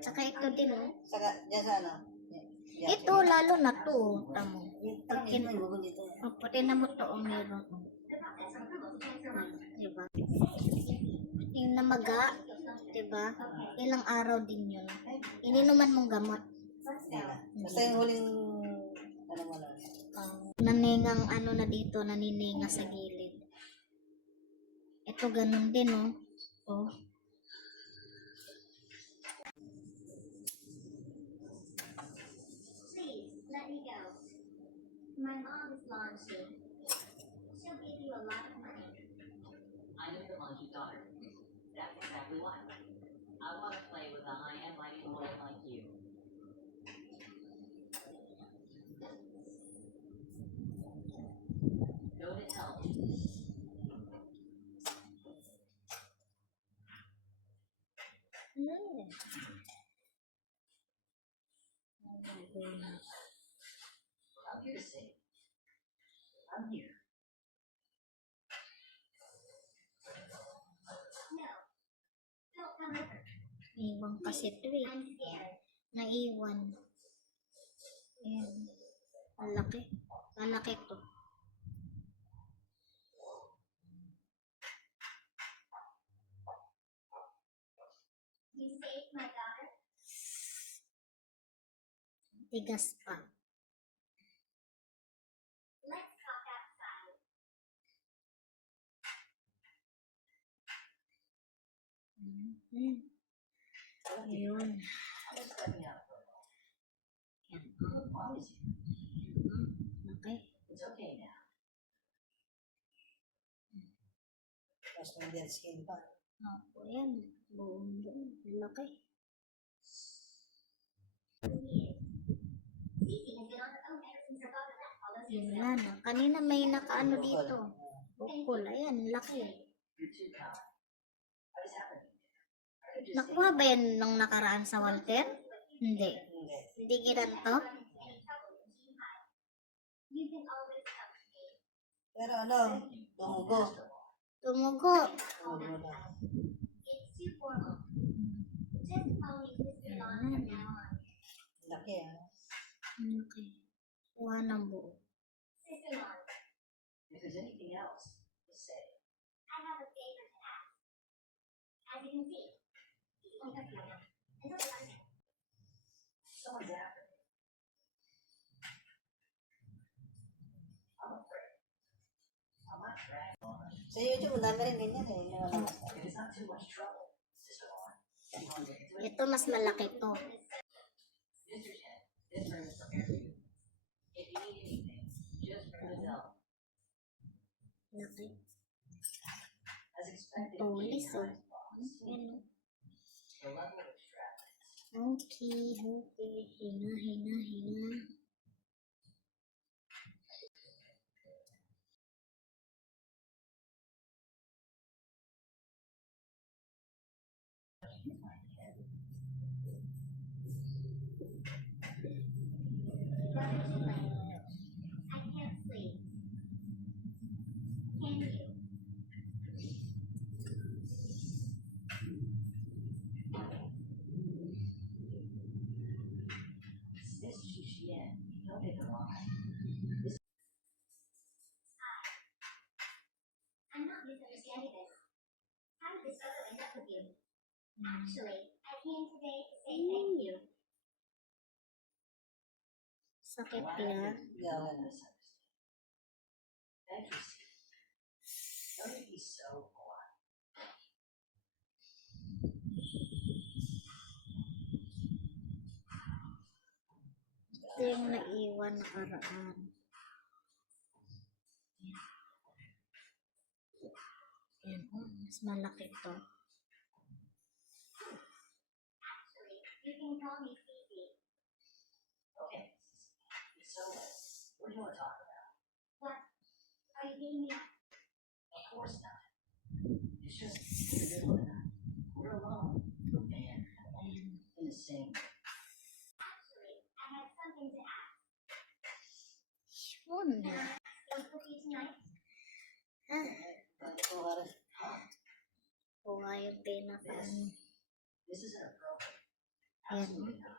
Saka ito din, oh. Saka, dyan sa ano? Ito, lalo na to, tamo. Pati na mo to, oh, meron. Diba? Yung namaga, diba? Ilang araw din yun. Ininuman mong gamot. Basta yung huling, ano mo lang. Naningang ano na dito, nanininga sa gilid. Ito ganun din, oh. Oh. Please, let me go. My mom is launching. She'll give you a lot of money. I know you're Launch's daughter. That's exactly why. I want to play with a high and mighty woman like you. Don't it help? I'm here to save. I'm here. No. Don't come over. Iwan kasi ito, eh. I'm scared. Naiwan. Ayan. Malaki. Malaki to. You saved my daughter? Tigas pa. Let's talk outside. Ayun. Just let me out for a moment. Yan. I promise you. Okay. It's okay now. Mas may dead skin pa. Opo, yan. Buong buong. Malaki. Cece has been on her own ever since her father left all those years Yan ago. na. Kanina may nakaano dito. Bukol. Ayan. Laki. You're too kind. What is happening? I could just Nakuha ba yan nung nakaraan sa Walter? Hindi. Hindi. Hindi ginanto? Any trouble in Team High. You can always come to me. Pero ano, tumugo. Tumugo. Tumugo na. It's too formal. Just call me Mr. Long from now on. Laki ah. Okay. Kuha ng buo. Sister Long, If there's anything else, just say. I have a favor to ask. As you can see, he's only 31 now. And so is London. Someone's after me. I'm afraid. I'm not dragging on. Sa YouTube, ang dami rin din yan eh. Yung ano. If it's not too much trouble, Sister Lauren, you want to get into it? Ito mas malaki to. Mr. Chen, this room is prepared for you. If you need anything, just ring the bell. Laki. As expected, Tulis, King oh. High's boss. Yan. The level of extravagance. Okay. Okay. Hinga, hinga, hinga. I can't sleep. Can you? This Shuxian, don't make her lie. I'm not misunderstanding this. How did this photo end up with you? Actually, I came today to say thank you. Sakit Why ya. did you misunderstand? Thank you, Steve. Don't you be so polite. Ito yung naiwan nakaraan. Yan. Oh, mas malaki to. Actually, you can call me Fifi. Okay. So, what do you want to talk about? What? Are you beating me up? Of course not. It's just the middle of the night. We're alone. And in the same room. Actually, I have something to ask. Yun. Don't cook you tonight? Kuha rin. Kuha yung pinaka. This isn't appropriate. Ayan. Absolutely not.